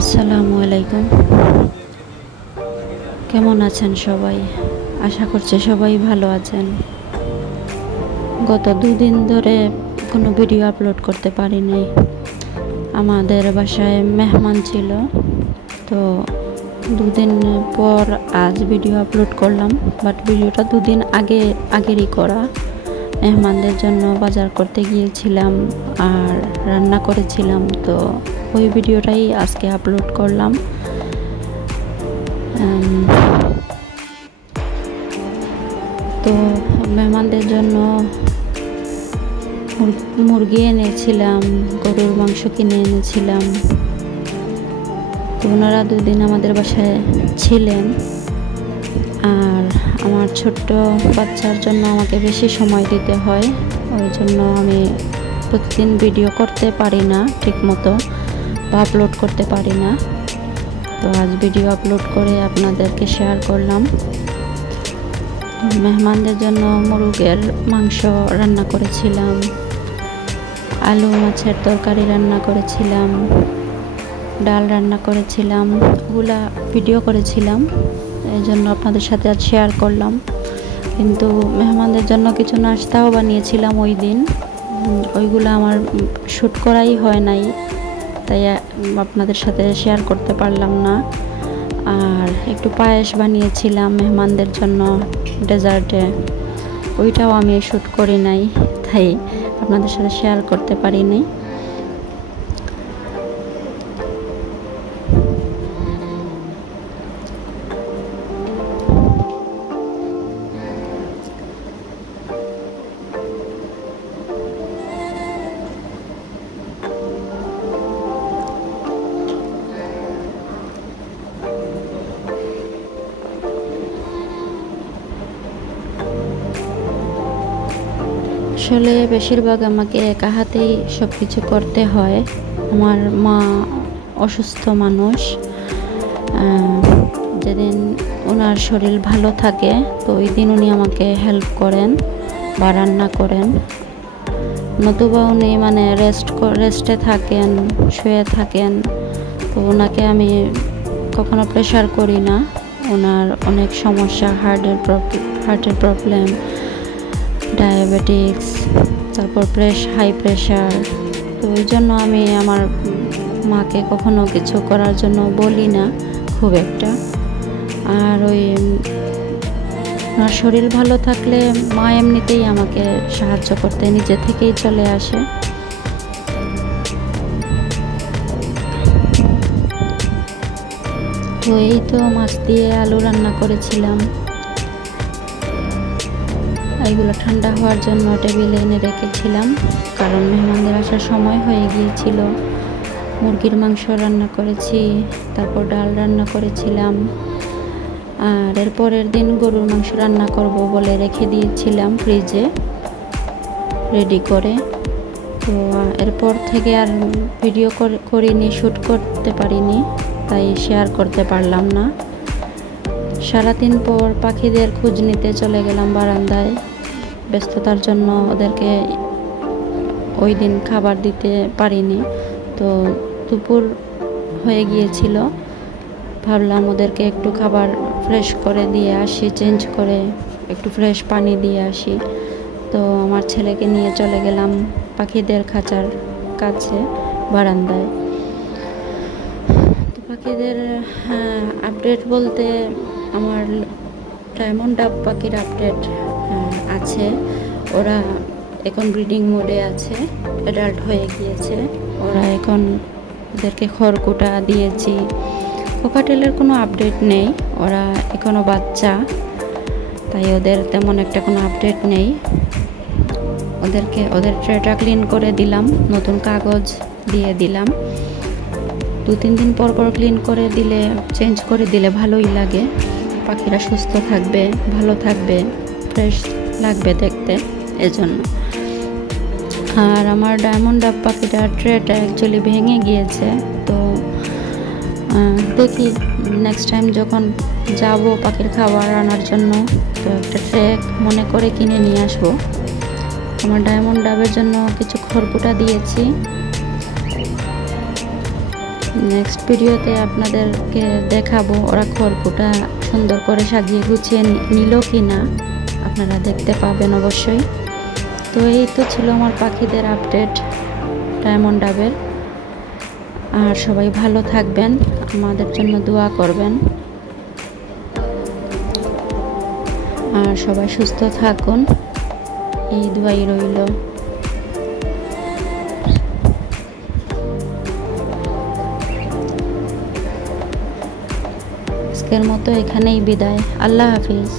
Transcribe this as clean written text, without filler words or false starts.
আসসালামু আলাইকুম। কেমন আছেন সবাই? আশা করছি সবাই ভালো আছেন। গত দুদিন ধরে কোনো ভিডিও আপলোড করতে পারিনি। আমাদের বাসায় মেহমান ছিল, তো দুদিন পর আজ ভিডিও আপলোড করলাম। বাট ভিডিওটা দুদিন আগেরই করা। মেহমানদের জন্য বাজার করতে গিয়েছিলাম আর রান্না করেছিলাম, তো ওই ভিডিওটাই আজকে আপলোড করলাম। তো মেহমানদের জন্য মুরগি এনেছিলাম, গরুর মাংস কিনে এনেছিলাম। তো ওনারা দুদিন আমাদের বাসায় ছিলেন, আর আমার ছোট্ট বাচ্চার জন্য আমাকে বেশি সময় দিতে হয়, ওই জন্য আমি প্রতিদিন ভিডিও করতে পারি না ঠিক মতো বা আপলোড করতে পারি না। তো আজ ভিডিও আপলোড করে আপনাদেরকে শেয়ার করলাম। মেহমানদের জন্য মুরগের মাংস রান্না করেছিলাম, আলু মাছের তরকারি রান্না করেছিলাম, ডাল রান্না করেছিলাম। ওগুলা ভিডিও করেছিলাম, এই জন্য আপনাদের সাথে আজ শেয়ার করলাম। কিন্তু মেহমানদের জন্য কিছু নাস্তাও বানিয়েছিলাম ওই দিন, ওইগুলো আমার শ্যুট করাই হয় নাই, তাই আপনাদের সাথে শেয়ার করতে পারলাম না। আর একটু পায়েস বানিয়েছিলাম মেহমানদের জন্য ডেজার্টে, ওইটাও আমি শ্যুট করি নাই, তাই আপনাদের সাথে শেয়ার করতে পারিনি। আসলে বেশিরভাগ আমাকে একা হাতেই সব কিছু করতে হয়। আমার মা অসুস্থ মানুষ, যেদিন ওনার শরীর ভালো থাকে তো ওই দিন উনি আমাকে হেল্প করেন বা রান্না করেন, নতুবা উনি মানে রেস্টে থাকেন, শুয়ে থাকেন। তো ওনাকে আমি কখনো প্রেশার করি না। ওনার অনেক সমস্যা, হার্টের প্রবলেম, ডায়াবেটিক্স, তারপর হাই প্রেশার। তো ওই জন্য আমি আমার মাকে কখনো কিছু করার জন্য বলি না খুব একটা। আর ওনার শরীর ভালো থাকলে মা এমনিতেই আমাকে সাহায্য করতে নিজে থেকেই চলে আসে। তো এই তো মাছ দিয়ে আলু রান্না করেছিলাম। এইগুলো ঠান্ডা হওয়ার জন্য টেবিলে এনে রেখেছিলাম, কারণ মেহমানদের আসার সময় হয়ে গিয়েছিল। মুরগির মাংস রান্না করেছি, তারপর ডাল রান্না করেছিলাম, আর এর পরের দিন গরুর মাংস রান্না করব বলে রেখে দিয়েছিলাম ফ্রিজে রেডি করে। তো এরপর থেকে আর ভিডিও করিনি, শ্যুট করতে পারিনি, তাই শেয়ার করতে পারলাম না। সারাদিন পর পাখিদের খোঁজ নিতে চলে গেলাম বারান্দায়। ব্যস্ততার জন্য ওদেরকে ওই দিন খাবার দিতে পারিনি। তো দুপুর হয়ে গিয়েছিল, ভাবলাম ওদেরকে একটু খাবার ফ্রেশ করে দিয়ে আসি, চেঞ্জ করে একটু ফ্রেশ পানি দিয়ে আসি। তো আমার ছেলেকে নিয়ে চলে গেলাম পাখিদের খাঁচার কাছে বারান্দায়। তো পাখিদের আপডেট বলতে আমার ডায়মন্ড ডাব পাখির আপডেট আছে। ওরা এখন ব্রিডিং মোডে আছে, অ্যাডাল্ট হয়ে গিয়েছে। ওরা এখন ওদেরকে খড়কুটা দিয়েছি। কোকাটেলের কোনো আপডেট নেই, ওরা এখনও বাচ্চা, তাই ওদের তেমন একটা কোনো আপডেট নেই। ওদের ট্রেটা ক্লিন করে দিলাম, নতুন কাগজ দিয়ে দিলাম। 2-3 দিন পর ক্লিন করে দিলে, চেঞ্জ করে দিলে ভালোই লাগে। পাখিরা সুস্থ থাকবে, ভালো থাকবে, ফ্রেশ লাগবে দেখতে, এজন্য। আর আমার ডায়মন্ড ডাব পাখিটার ট্রেটা অ্যাকচুয়ালি ভেঙে গিয়েছে। তো দেখি নেক্সট টাইম যখন যাব পাখির খাবার আনার জন্য, তো একটা ট্রে মনে করে কিনে নিয়ে আসবো। আমার ডায়মন্ড ডাবের জন্য কিছু খড়কুটা দিয়েছি। নেক্সট ভিডিওতে আপনাদেরকে দেখাবো ওরা খড়কুটা সুন্দর করে সাজিয়ে গুছিয়ে নিল কি না, আপনারা দেখতে পাবেন অবশ্যই। তো এই তো ছিল আমার পাখিদের আপডেট ডায়মন্ড ডাবের। আর সবাই ভালো থাকবেন, আমাদের জন্য দোয়া করবেন, আর সবাই সুস্থ থাকুন, এই দোয়াই রইল। আজকের মতো এখানেই বিদায়, আল্লাহ হাফিজ।